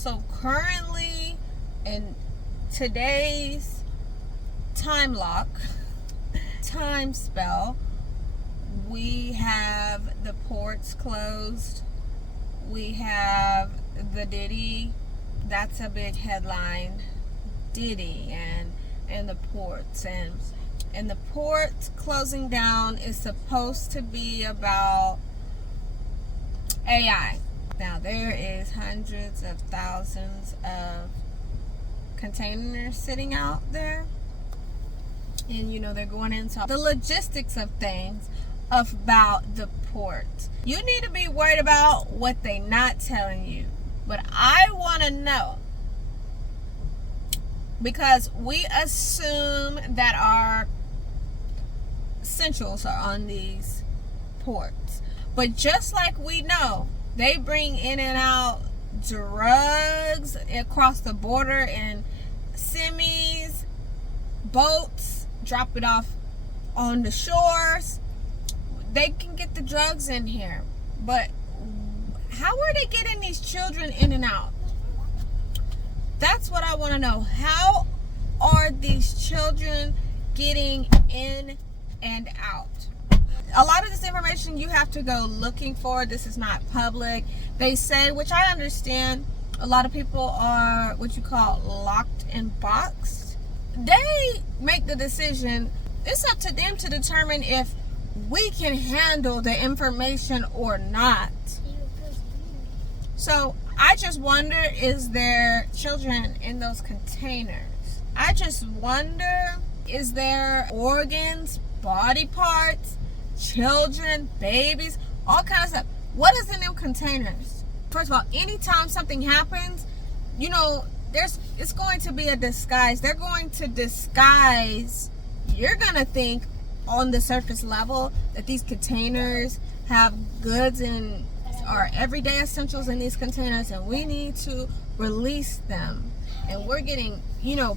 So currently, in today's time spell, we have the ports closed. We have the Diddy. That's a big headline. Diddy and the ports. And the ports closing down is supposed to be about AI. Now, there is hundreds of thousands of containers sitting out there. And, they're going into the logistics of things about the port. You need to be worried about what they're not telling you. But I want to know. Because we assume that our essentials are on these ports. But just like we know, they bring in and out drugs across the border in semis, boats, drop it off on the shores. They can get the drugs in here. But how are they getting these children in and out? That's what I want to know. How are these children getting in and out? A lot of this information you have to go looking for. This is not public. They say, which I understand, a lot of people are what you call locked and boxed. They make the decision. It's up to them to determine if we can handle the information or not. So I just wonder, is there children in those containers? I just wonder, is there organs, body parts, children, babies, all kinds of stuff? What is in them containers? First of all, anytime something happens, it's going to be a disguise. They're going to disguise. You're going to think on the surface level that these containers have goods and are everyday essentials in these containers, and we need to release them. And we're getting,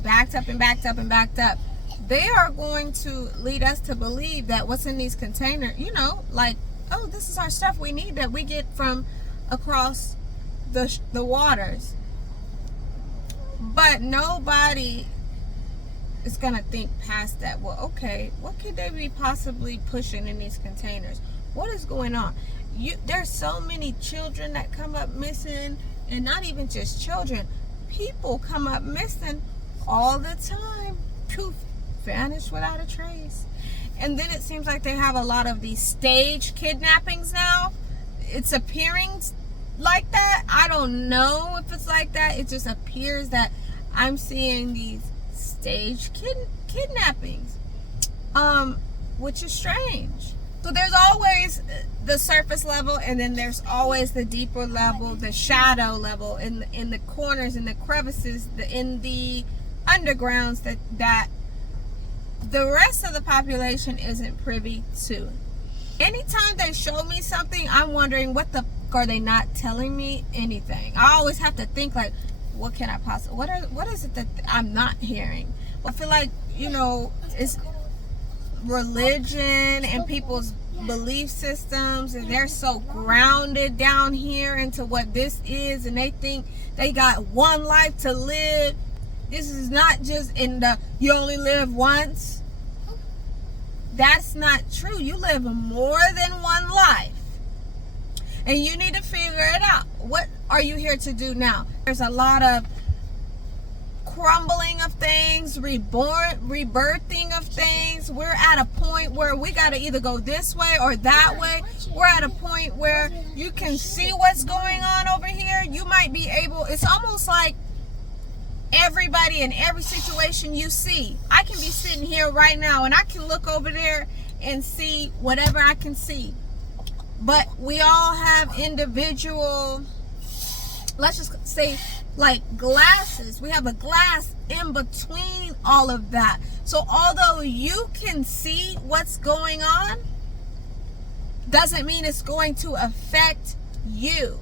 backed up and backed up and backed up. They are going to lead us to believe that what's in these containers, oh, this is our stuff we need that we get from across the waters. But nobody is going to think past that. Well, okay, what could they be possibly pushing in these containers? What is going on? There's so many children that come up missing, and not even just children. People come up missing all the time. Poof, vanish without a trace. And then it seems like they have a lot of these stage kidnappings now. It's appearing like that. I don't know if it's like that. It just appears that I'm seeing these stage kidnappings, which is strange. So there's always the surface level, and then there's always the deeper level, the shadow level, in the corners, in the crevices, in the undergrounds that the rest of the population isn't privy to. Anytime they show me something, I'm wondering, what the f*** are they not telling me anything? I always have to think, like, what can I possibly, what is it that I'm not hearing? I feel like, it's religion and people's belief systems, and they're so grounded down here into what this is, and they think they got one life to live. This is not just you only live once. That's not true. You live more than one life, and you need to figure it out. What are you here to do now? There's a lot of crumbling of things, rebirthing of things. We're at a point where we got to either go this way or that way. We're at a point where you can see what's going on over here. You might be able, it's almost like everybody in every situation you see. I can be sitting here right now and I can look over there and see whatever I can see. But we all have individual, let's just say, like glasses. We have a glass in between all of that. So although you can see what's going on, doesn't mean it's going to affect you.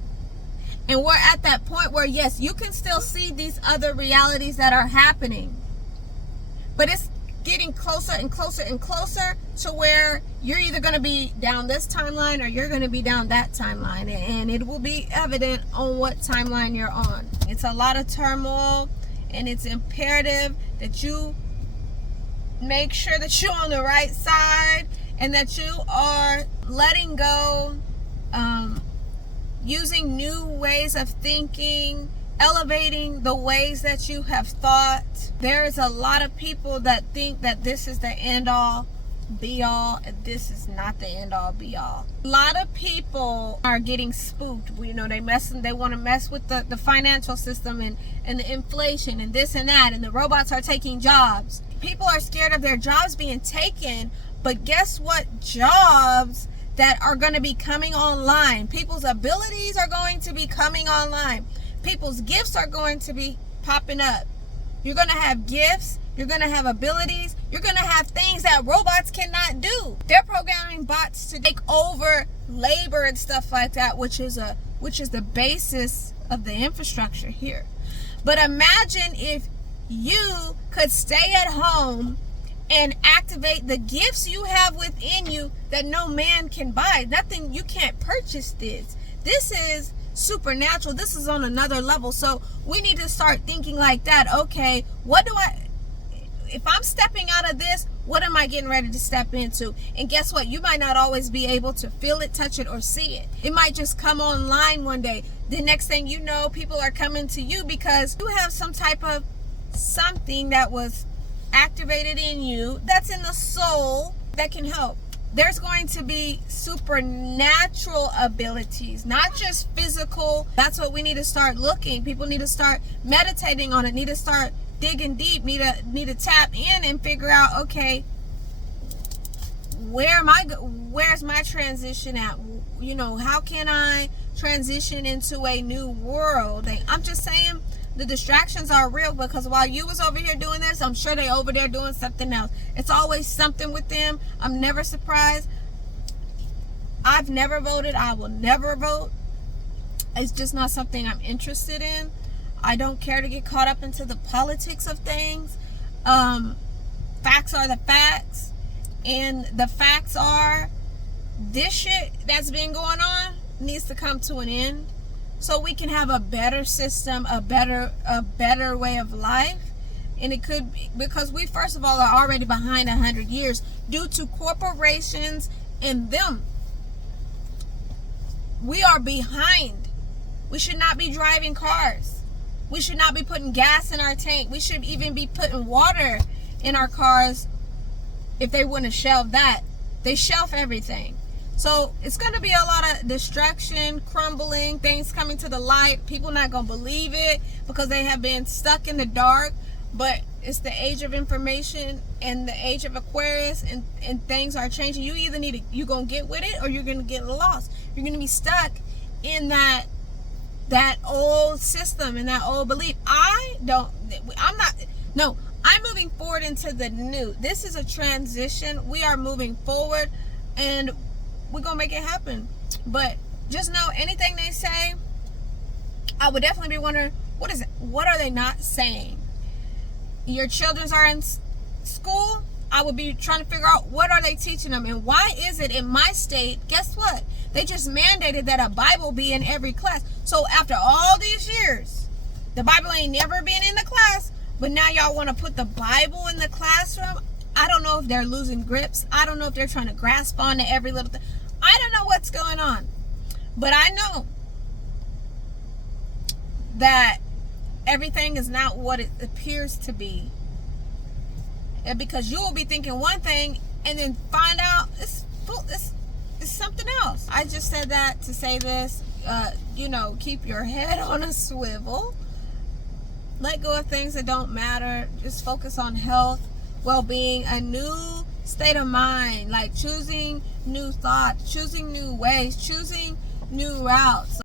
And we're at that point where, yes, you can still see these other realities that are happening, but it's getting closer and closer and closer to where you're either going to be down this timeline or you're going to be down that timeline, and it will be evident on what timeline you're on. It's a lot of turmoil, and it's imperative that you make sure that you're on the right side and that you are letting go, using new ways of thinking, elevating the ways that you have thought. There is a lot of people that think that this is the end all be all, and this is not the end all be all. A lot of people are getting spooked. You know, they want to mess with the financial system and the inflation and this and that, and the robots are taking jobs. People are scared of their jobs being taken, but guess what? Jobs that are going to be coming online. People's abilities are going to be coming online. People's gifts are going to be popping up. You're going to have gifts. You're going to have abilities. You're going to have things that robots cannot do. They're programming bots to take over labor and stuff like that, which is the basis of the infrastructure here. But imagine if you could stay at home and activate the gifts you have within you that no man can buy. Nothing, you can't purchase this. This is supernatural. This is on another level. So we need to start thinking like that. Okay, if I'm stepping out of this, what am I getting ready to step into? And guess what? You might not always be able to feel it, touch it, or see it. It might just come online one day. The next thing you know, people are coming to you because you have some type of something that was activated in you, that's in the soul, that can help. There's going to be supernatural abilities, not just physical. That's what we need to start looking. People need to start meditating on it, need to start digging deep, need to tap in and figure out, okay, where's my transition at? You know, how can I transition into a new world? I'm just saying, the distractions are real, because while you was over here doing this, I'm sure they over there doing something else. It's always something with them. I'm never surprised. I've never voted. I will never vote. It's just not something I'm interested in. I don't care to get caught up into the politics of things. Facts are the facts. And the facts are, this shit that's been going on needs to come to an end, so we can have a better system, a better way of life. And it could be because we, first of all, are already behind 100 years due to corporations and them. We are behind. We should not be driving cars. We should not be putting gas in our tank. We should even be putting water in our cars. If they wouldn't shelve that, they shelf everything. So it's going to be a lot of distraction, crumbling, things coming to the light. People not going to believe it because they have been stuck in the dark. But it's the age of information and the age of Aquarius, and things are changing. You either you're going to get with it or you're going to get lost. You're going to be stuck in that old system and that old belief. I'm moving forward into the new. This is a transition. We are moving forward, and we're gonna make it happen. But just know, anything they say, I would definitely be wondering, what are they not saying? Your children are in school, I would be trying to figure out, what are they teaching them? And why is it in my state, guess what, they just mandated that a Bible be in every class. So after all these years, the Bible ain't never been in the class, but now y'all want to put the Bible in the classroom. I don't know if they're losing grips. I don't know if they're trying to grasp onto every little thing. I don't know what's going on. But I know that everything is not what it appears to be. And because you will be thinking one thing and then find out it's something else. I just said that to say this. Keep your head on a swivel. Let go of things that don't matter. Just focus on health, well-being, a new state of mind, like choosing new thoughts, choosing new ways, choosing new routes.